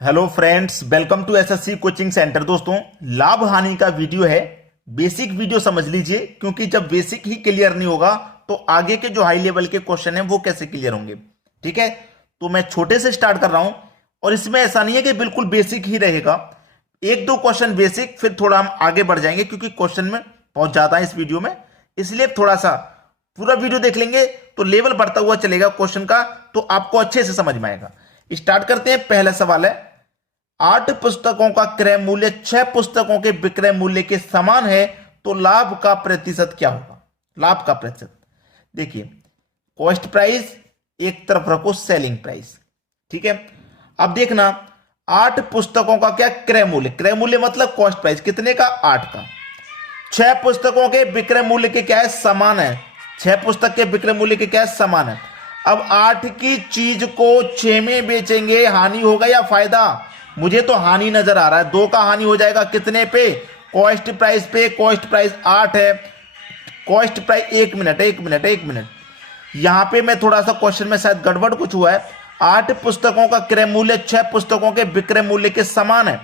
Hello friends, welcome to SSC coaching centre. दोस्तों, लाभ हानि का वीडियो है। बेसिक वीडियो समझ लीजिए, क्योंकि जब बेसिक ही क्लियर नहीं होगा तो आगे के जो हाई लेवल के क्वेश्चन हैं वो कैसे क्लियर होंगे। ठीक है, तो मैं छोटे से स्टार्ट कर रहा हूं और इसमें ऐसा नहीं है कि बिल्कुल बेसिक ही रहेगा। एक दो क्वेश्चन बेसिक, फिर थोड़ा हम आगे बढ़ जाएंगे क्योंकि क्वेश्चन में बहुत ज्यादा है इस वीडियो में, इसलिए थोड़ा सा पूरा वीडियो देख लेंगे तो लेवल बढ़ता हुआ चलेगा क्वेश्चन का, तो आपको अच्छे से समझ में आएगा। स्टार्ट करते हैं। पहला सवाल है, 8 पुस्तकों का क्रय मूल्य 6 पुस्तकों के विक्रय मूल्य के समान है, तो लाभ का प्रतिशत क्या होगा। लाभ का प्रतिशत देखिए, कॉस्ट प्राइस एक तरफ रखो, सेलिंग प्राइस। ठीक है, अब देखना 8 पुस्तकों का क्या क्रय मूल्य, क्रय मूल्य मतलब कॉस्ट प्राइस कितने का, 8 का। 6 पुस्तकों के विक्रय मूल्य के क्या है, समान है। 6 पुस्तक के विक्रय मूल्य के क्या है, समान है। अब 8 की चीज को 6 में बेचेंगे, हानि होगा या फायदा। मुझे तो हानि नजर आ रहा है, 2 का हानि हो जाएगा कितने पे, कॉस्ट प्राइस पे। कॉस्ट प्राइस 8 है, कॉस्ट प्राइस एक मिनट यहां पे मैं थोड़ा सा क्वेश्चन में शायद गड़बड़ कुछ हुआ है। 8 पुस्तकों का क्रय मूल्य 6 पुस्तकों के विक्रय मूल्य के समान है,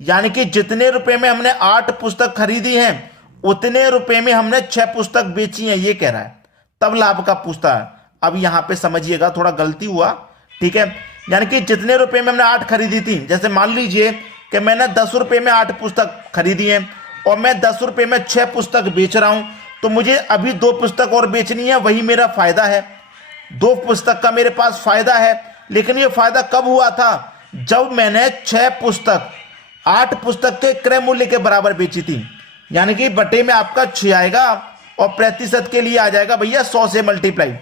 यानी कि जितने रुपए में हमने 8 पुस्तक खरीदी हैं उतने रुपए में हमने 6 पुस्तक बेची हैं, ये कह रहा है। तब लाभ का पूछता है। अब यहां पे समझिएगा, थोड़ा गलती हुआ। ठीक है, यानी कि जितने रुपए में हमने 8 खरीदी थी, जैसे मान लीजिए कि मैंने 10 रुपए में 8 पुस्तक खरीदी है और मैं 10 रुपए में 6 पुस्तक बेच रहा हूं, तो मुझे अभी 2 पुस्तक और बेचनी है, वही मेरा फायदा है। 2 पुस्तक का मेरे पास फायदा है। लेकिन ये फायदा कब हुआ था, जब मैंने 6 पुस्तक 8 पुस्तक के क्रय मूल्य के बराबर बेची थी। यानी कि बटे में आपका 6 आएगा और प्रतिशत के लिए आ जाएगा भैया 100 से मल्टीप्लाई।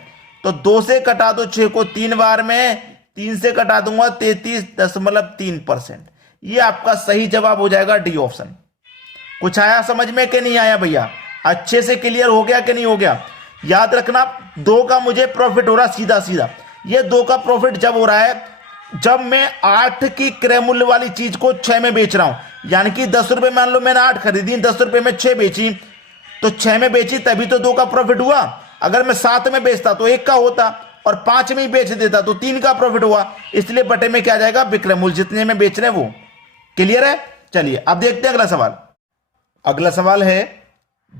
तो 2 से कटा दो 6 को 3 बार में, 3 से कटा दूंगा 33.3%। ये आपका सही जवाब हो जाएगा, डी ऑप्शन। कुछ आया समझ में कि नहीं आया भैया, अच्छे से क्लियर हो गया कि नहीं हो गया। याद रखना, 2 का मुझे प्रॉफिट हो रहा सीधा सीधा। ये 2 का प्रॉफिट जब हो रहा है जब मैं 8 की क्रय मूल्य वाली चीज को 6 में बेच रहा हूं। यानी कि 10 रुपए, मान लो मैंने 8 खरीदी, 10 रुपए में 6 बेची, तो 6 में बेची तभी तो 2 का प्रॉफिट हुआ। अगर मैं 7 में बेचता तो 1 का होता, और 5 में ही बेच देता तो 3 का प्रॉफिट हुआ। इसलिए बटे में क्या जाएगा, विक्रय मूल्य जितने में बेच रहे हैं वो। क्लियर है। चलिए अब देखते हैं अगला सवाल। अगला सवाल है,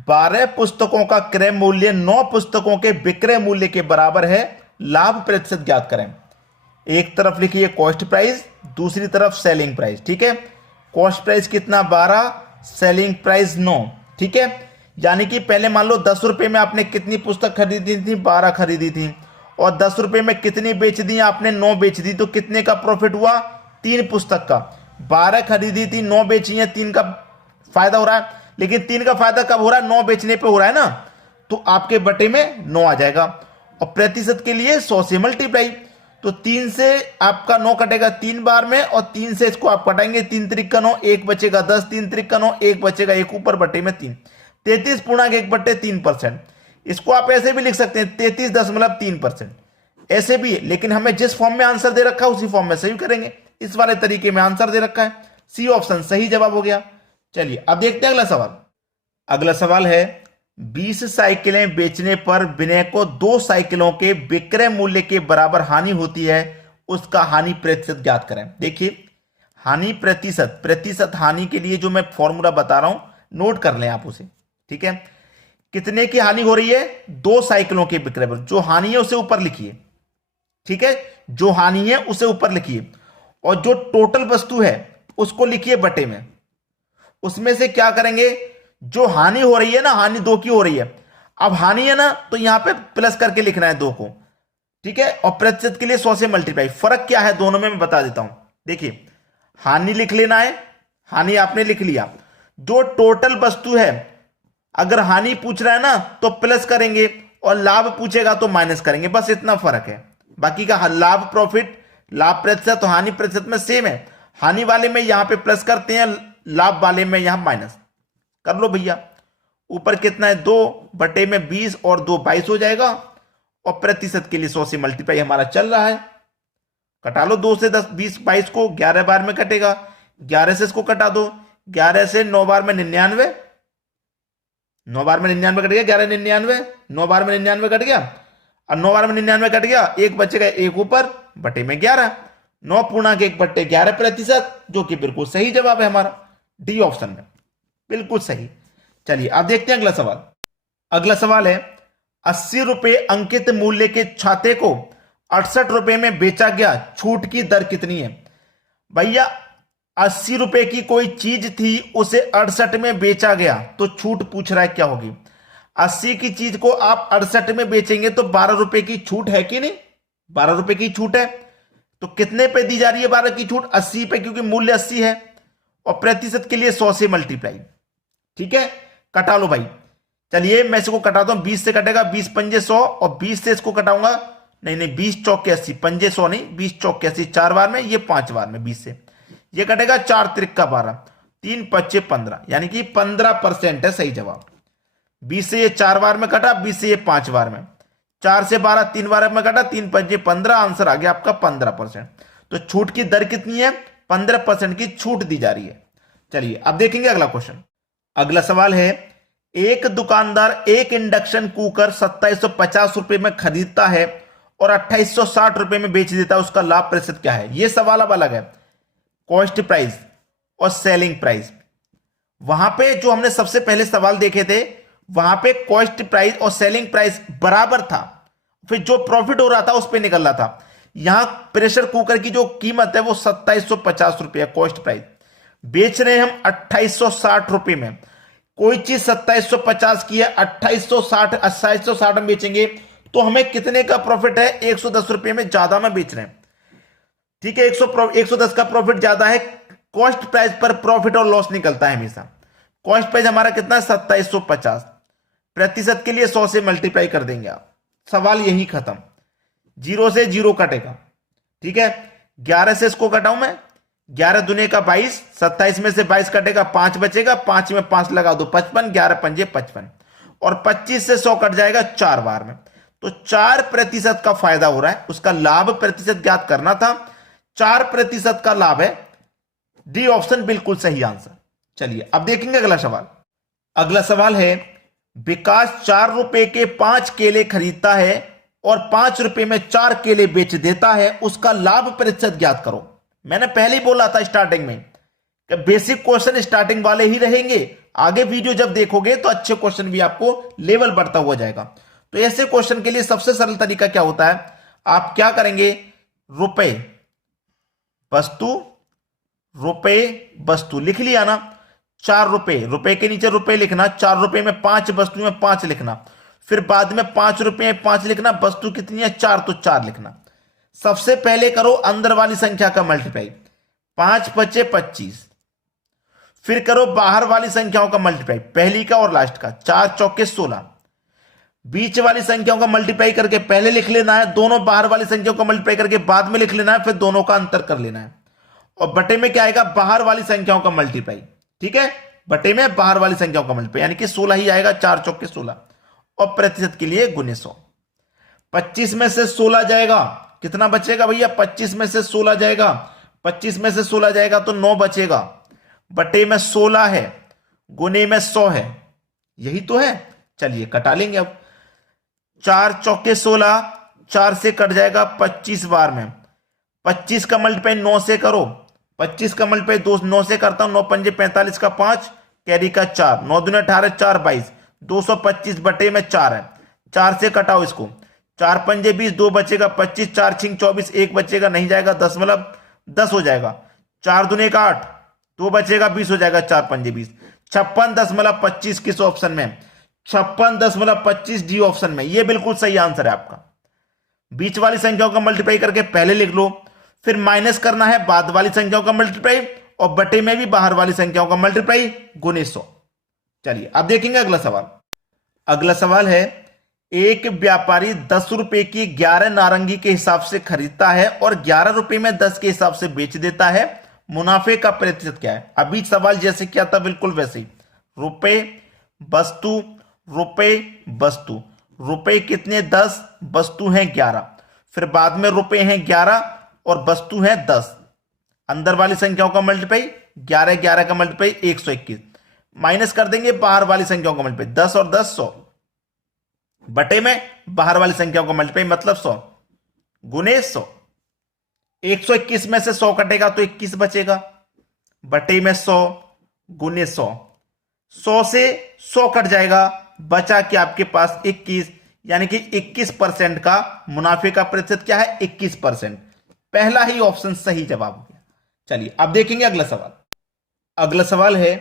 12 पुस्तकों का क्रय मूल्य 9 पुस्तकों के विक्रय मूल्य के बराबर है, लाभ प्रतिशत ज्ञात करें। एक तरफ लिखिए कॉस्ट प्राइस, दूसरी तरफ सेलिंग प्राइस। ठीक है, कॉस्ट प्राइस कितना, 12, सेलिंग प्राइस 9। ठीक है, यानी कि पहले मान लो 10 रुपए में आपने कितनी पुस्तक खरीदी थी, 12 खरीदी थी, और 10 रुपए में कितनी बेच दी आपने, 9 बेच दी, तो कितने का प्रॉफिट हुआ, 3 पुस्तक का। 12 खरीदी थी, 9 बेची है, 3 का फायदा हो रहा है। लेकिन 3 का फायदा कब हो रहा है, 9 बेचने पे हो रहा है ना, तो आपके बटे में 9 आ जाएगा। और प्रतिशत के लिए 100 से मल्टीप्लाई, तो 3 से आपका 9 कटेगा 3 बार में, और 3 से इसको आप कटाएंगे, 3 त्रिक का 9, 1 बचेगा 10, 3 त्रिक का 9, 1 बचेगा, 1 ऊपर बटे में 3, 33.1/3%। इसको आप ऐसे भी लिख सकते हैं 33.3%, ऐसे भी है। लेकिन हमें जिस फॉर्म में आंसर दे रखा है उसी फॉर्म में सही करेंगे। इस वाले तरीके में आंसर दे रखा है, सी ऑप्शन सही जवाब हो गया। चलिए अब देखते हैं अगला सवाल। अगला सवाल है, 20 साइकिलें बेचने पर विनय को 2 साइकिलों के विक्रय मूल्य के बराबर हानि होती है, उसका हानि प्रतिशत ज्ञात करें। देखिए, हानि प्रतिशत, प्रतिशत हानि के लिए जो मैं फॉर्मूला बता रहा हूं नोट कर लें आप उसे। ठीक है, कितने की हानि हो रही है, 2 साइकिलों के विक्रय पर। जो हानि है उसे ऊपर लिखिए। ठीक है, जो हानि है उसे ऊपर लिखिए, और जो टोटल वस्तु है उसको लिखिए बटे में। उसमें से क्या करेंगे, जो हानि हो रही है ना, हानि 2 की हो रही है। अब हानि है ना, तो यहां पे प्लस करके लिखना है 2 को। ठीक है, और प्रतिशत के लिए 100 से मल्टीप्लाई। फर्क क्या है दोनों में मैं बता देता हूं। देखिए, हानि लिख लेना है, हानि आपने लिख लिया। जो टोटल वस्तु है, अगर हानि पूछ रहा है ना तो प्लस करेंगे, और लाभ पूछेगा तो माइनस करेंगे, बस इतना फर्क है। बाकी का लाभ प्रॉफिट, लाभ प्रतिशत, हानि प्रतिशत में सेम है। हानि वाले में यहां पे प्लस करते हैं, लाभ वाले में यहां माइनस कर लो भैया। ऊपर कितना है, 2 बटे में 20, और 2 22 हो जाएगा, और प्रतिशत के लिए 100 से मल्टीप्लाई हमारा चल रहा है। कटा लो 2 से 10, 20, 22 को 11 बार में कटेगा, 11 से इसको कटा दो, 11 से 9 बार में 99, 9 बार में 99 कट गया, 11 99, 9 बार में 99 कट गया, और 9 बार में 99 कट गया, 1 बचेगा, 1 ऊपर बटे में 11, 9.1/11%, जो कि बिल्कुल सही जवाब है हमारा डी ऑप्शन में, बिल्कुल सही। चलिए अब देखते हैं अगला सवाल। अगला सवाल है 80 रुपए अंकित मूल्य के छाते को 68 रुपए में बेचा गया, छूट की दर कितनी है? भैया 80 रुपए की कोई चीज थी, उसे 68 में बेचा गया, तो छूट पूछ रहा है क्या होगी। 80 की चीज को आप 68 में बेचेंगे तो 12 रुपए की छूट है कि नहीं? 12 रुपए की छूट है, तो कितने पे दी जा रही है 12 की छूट? 80 पे, क्योंकि मूल्य 80 है और प्रतिशत के लिए 100 से मल्टीप्लाई। ठीक है, कटा लो भाई। चलिए मैं इसको कटाता हूं, 20 से कटेगा, 20 पंजे 100 और 20 से इसको कटाऊंगा, नहीं 20 चौक के 80, पंजे 100 नहीं, 20 चौक के 80, 4 बार में, ये 5 बार में 20 से ये कटेगा, 4 त्रिक का 12, 3 पच्चे 15, यानी कि 15% है सही जवाब। 20 से ये 4 बार में कटा, 20 से ये 5 बार में, 4 से 12 3 बार में कटा, 3 पंजे 15, आंसर आ गया आपका 15%। तो छूट की दर कितनी है? 15% की छूट दी जा रही है। चलिए अब देखेंगे अगला क्वेश्चन। अगला सवाल है एक दुकानदार एक इंडक्शन कुकर 2750 रुपए में खरीदता है और 2860 रुपए में बेच देता है, उसका लाभ प्रतिशत क्या है? यह सवाल अब अलग है, कॉस्ट प्राइस और सेलिंग प्राइस। वहां पे जो हमने सबसे पहले सवाल देखे थे, वहां पे कॉस्ट प्राइस और सेलिंग प्राइस बराबर था, फिर जो प्रॉफिट हो रहा था उस पर निकल रहा था। यहां प्रेशर कुकर की जो कीमत है वो 2750 रुपए है, कॉस्ट प्राइस। बेच रहे हैं हम 2860 रुपए में। कोई चीज 2750 की है, 2860 में बेचेंगे तो हमें कितने का प्रॉफिट है? 110 रुपए में ज्यादा में बेच रहे हैं। ठीक है, 110 का प्रॉफिट ज्यादा है। कॉस्ट प्राइस पर प्रॉफिट और लॉस निकलता है हमेशा। कॉस्ट प्राइस हमारा कितना है? 2750। प्रतिशत के लिए 100 से मल्टीप्लाई कर देंगे आप, सवाल यही खत्म। 0 से 0 कटेगा। ठीक है, 11 से इसको कटाऊं मैं, 11 दुने का 22, 27 में से 22 कटेगा, 5 बचेगा, 5 में 5 लगा दो 55, 11 पंजे 55, और 25 से 100 कट जाएगा 4 बार में, तो 4% का फायदा हो रहा है। उसका लाभ प्रतिशत ज्ञात करना था, 4% का लाभ है। डी ऑप्शन बिल्कुल सही आंसर। चलिए अब देखेंगे अगला सवाल। अगला सवाल है विकास 4 रुपए के 5 केले खरीदता है और 5 रुपए में 4 केले बेच देता है, उसका लाभ प्रतिशत ज्ञात करो। मैंने पहले ही बोला था स्टार्टिंग में कि बेसिक क्वेश्चन स्टार्टिंग वाले ही रहेंगे, आगे वीडियो जब देखोगे तो अच्छे क्वेश्चन भी आपको लेवल बढ़ता हुआ जाएगा। तो ऐसे क्वेश्चन के लिए सबसे सरल तरीका क्या होता है? आप क्या करेंगे? रुपए वस्तु, रुपए वस्तु लिख लिया ना, 4 रुपए, रुपए के नीचे रुपए लिखना, 4 रुपए में 5 वस्तु में 5 लिखना, फिर बाद में 5 रुपए में 5 लिखना, वस्तु कितनी है 4, तो 4 लिखना। सबसे पहले करो अंदर वाली संख्या का मल्टीप्लाई, 5 पचे 25, फिर करो बाहर वाली संख्याओं का मल्टीप्लाई, पहली का और लास्ट का, 4 चौके 16, बीच वाली संख्याओं का मल्टीप्लाई करके पहले लिख लेना है, दोनों बाहर वाली संख्याओं का मल्टीप्लाई करके बाद में लिख लेना है, फिर दोनों का अंतर कर लेना है, और बटे में क्या आएगा? बाहर वाली संख्याओं का मल्टीप्लाई। ठीक है, बटे में बाहर वाली संख्याओं का मल्टीप्लाई, यानी कि 16 ही आएगा, 4 चौके 16, और प्रतिशत के लिए गुने 100। 25 में से 16 जाएगा, कितना बचेगा भैया? 25 में से 16 जाएगा, 25 में से 16 जाएगा तो 9 बचेगा, बटे में 16 है, गुने में 100 है, यही तो है। चलिए कटा लेंगे अब, 4 चौके 16, 4 से कट जाएगा 25 बार में, 25 का मल्टीप्लाई 9 से करो, 25 का मल्टीप्लाई 9 से करता हूं, 9 पंजे 45 का 5, कैरी का 4, 9 दूने 18, 4 22, 225 बटे में 4 है, 4 से कटाओ इसको, 4 पंजे 20, 2 बचेगा 25, 4 छिंग 24, 1 बचेगा, नहीं जाएगा, 10 हो जाएगा, 4 दुने का 8, 2 बचेगा 20 हो जाएगा, 4 पंजे 20, 56.25 किस ऑप्शन में? 56.25 डी ऑप्शन में। ये बिल्कुल सही आंसर है आपका। बीच वाली संख्याओं का मल्टीप्लाई करके पहले लिख लो, फिर माइनस करना है बाद वाली संख्याओं का मल्टीप्लाई, और बटे में भी बाहर वाली संख्याओं का मल्टीप्लाई, गुने 100। चलिए अब देखेंगे अगला सवाल। अगला सवाल है एक व्यापारी 10 रुपए की 11 नारंगी के हिसाब से खरीदता है और 11 रुपए में 10 के हिसाब से बेच देता है, मुनाफे का प्रतिशत क्या है? अभी सवाल जैसे क्या था बिल्कुल वैसे ही, रुपए वस्तु, रुपए वस्तु, रुपए कितने? 10, वस्तु हैं 11, फिर बाद में रुपए हैं 11 और वस्तु हैं 10, अंदर वाली संख्याओं का मल्टीप्लाई, 11 11 का मल्टीप्लाई 121, माइनस कर देंगे बाहर वाली संख्याओं का मल्टीप्लाई, 10 और 10 100, बटे में बाहर वाली संख्याओं का मल्टीप्लाई मतलब 100, गुने 100। 121 में से 100 कटेगा तो 21 बचेगा, बटे में 100 गुने 100, 100 से 100 कट जाएगा, बचा कि आपके पास 21, यानी कि 21% का मुनाफे का प्रतिशत क्या है, 21%। पहला ही ऑप्शन सही जवाब हो गया। चलिए अब देखेंगे अगला सवाल। अगला सवाल है,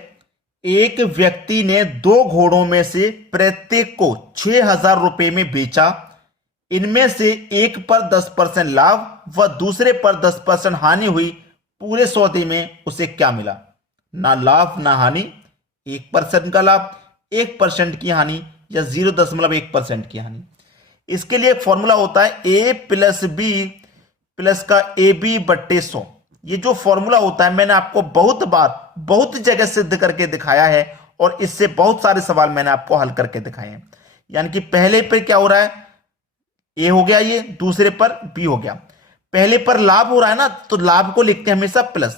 एक व्यक्ति ने 2 घोड़ों में से प्रत्येक को 6,000 रुपए में बेचा, इनमें से एक पर 10% लाभ व दूसरे पर 10% हानि हुई, पूरे सौदे में उसे क्या मिला? ना लाभ ना हानि, 1% का लाभ, 1% की हानि या 0.1% की हानि। इसके लिए एक फॉर्मूला होता है ए प्लस बी प्लस का ए बी बट्टे 100। ये जो फॉर्मूला होता है मैंने आपको बहुत बार बहुत जगह सिद्ध करके दिखाया है और इससे बहुत सारे सवाल मैंने आपको हल करके दिखाए हैं। यानी कि पहले पे क्या हो रहा है, ए हो गया, ये दूसरे पर बी हो गया। पहले पर लाभ हो रहा है ना, तो लाभ को लिखते हैं हमेशा प्लस,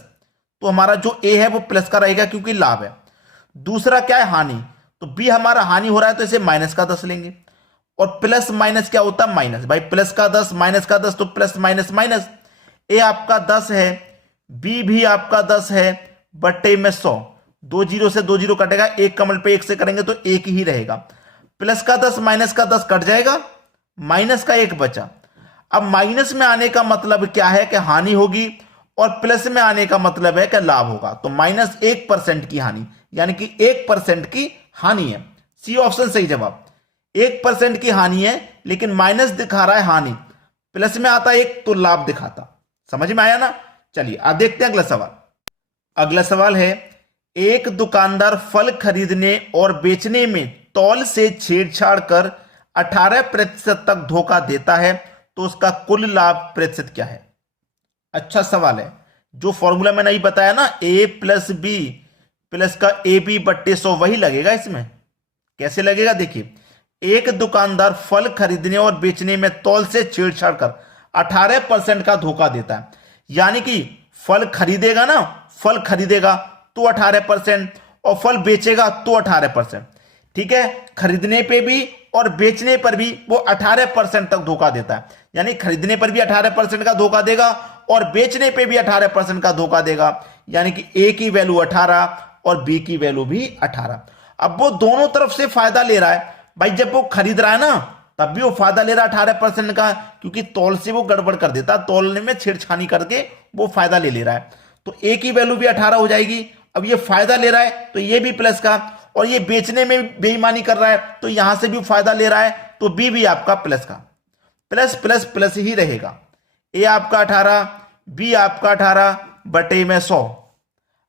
तो हमारा जो ए है वो प्लस का रहेगा क्योंकि लाभ है। दूसरा क्या है, हानि, तो बी हमारा हानि हो रहा है तो इसे माइनस का 10 लेंगे, और प्लस माइनस क्या होता है, माइनस। भाई प्लस का 10 माइनस का 10 तो प्लस माइनस माइनस। ए आपका 10 है, बी भी आपका 10 है, बट्टे में 100, 2 जीरो से 2 जीरो कटेगा, एक कमल पे 1 से करेंगे तो 1 ही रहेगा। प्लस का 10 माइनस का 10 कट जाएगा, माइनस का 1 बचा। अब माइनस में आने का मतलब क्या है कि हानि होगी, और प्लस में आने का मतलब है कि लाभ होगा, तो माइनस 1% की हानि, यानी कि 1% की हानि है। सी ऑप्शन सही जवाब। 1% की हानि है लेकिन माइनस दिखा रहा है हानि, प्लस में आता 1 तो लाभ दिखाता। समझ में आया ना? चलिए आप देखते हैं अगला सवाल। अगला सवाल है, एक दुकानदार फल खरीदने और बेचने में तौल से छेड़छाड़ कर 18% तक धोखा देता है, तो उसका कुल लाभ प्रतिशत क्या है? अच्छा सवाल है। जो फॉर्मूला मैंने नहीं बताया ना, ए प्लस बी प्लस का ए बी बट्टे 100, वही लगेगा इसमें। कैसे लगेगा देखिए, एक दुकानदार फल खरीदने और बेचने में तौल से छेड़छाड़ कर 18% का धोखा देता है, यानी कि फल खरीदेगा ना, फल खरीदेगा तो 18% और फल बेचेगा तो 18%। ठीक है, खरीदने पे भी और बेचने पर भी वो 18% तक धोखा देता है, यानी खरीदने पर भी 18% का धोखा देगा और बेचने पे भी 18% का धोखा देगा, यानी कि ए की वैल्यू 18 और बी की वैल्यू भी 18। अब वो दोनों तरफ से फायदा ले रहा है। भाई जब वो खरीद रहा है ना तब भी वो फायदा ले रहा है 18% का, क्योंकि तौल से वो गड़बड़ कर देता है, तौलने में छेड़छानी करके वो फायदा ले रहा है, तो ए की वैल्यू भी 18 हो जाएगी। अब ये फायदा ले रहा है तो ये भी प्लस का, और ये बेचने में बेईमानी कर रहा है तो यहां से भी फायदा ले रहा है, तो बी भी आपका प्लस का, प्लस प्लस प्लस ही रहेगा। ए आपका 18, बी आपका 18 बटे में 100।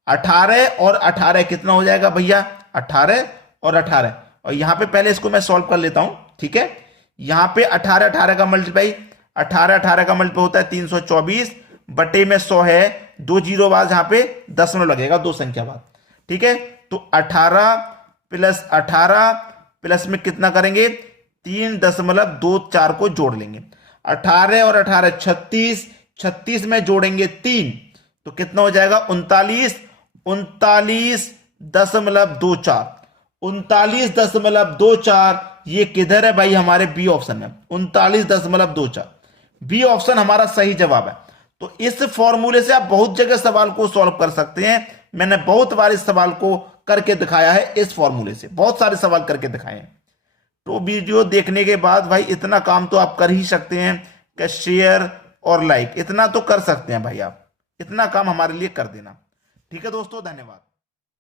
18 और 18 कितना हो जाएगा भैया, 18 और 18, और यहां पे पहले इसको मैं सॉल्व कर लेता हूं। ठीक है, यहां पे 18 18 का मल्टीप्लाई, 18 18 का मल्टीप्लाई होता है 324 बटे में 100 है, 2 जीरो बाद यहां पे दशमलव लगेगा, 2 संख्या बाद। ठीक है, तो 18 प्लस 18 प्लस में कितना करेंगे, 3.24 को जोड़ लेंगे। 18 और 18 36, 36 में जोड़ेंगे 3 तो कितना हो जाएगा, 39, 39.24, 39.24। ये किधर है भाई, हमारे बी ऑप्शन में 39.24। बी ऑप्शन हमारा सही जवाब है। तो इस फॉर्मूले से आप बहुत जगह सवाल को सॉल्व कर सकते हैं। मैंने बहुत बार इस सवाल को करके दिखाया है, इस फॉर्मूले से बहुत सारे सवाल करके दिखाए हैं। तो वीडियो देखने के बाद भाई इतना काम तो आप कर ही सकते हैं कि शेयर और लाइक, इतना तो कर सकते हैं भाई, आप इतना काम हमारे लिए कर देना। ठीक है दोस्तों, धन्यवाद।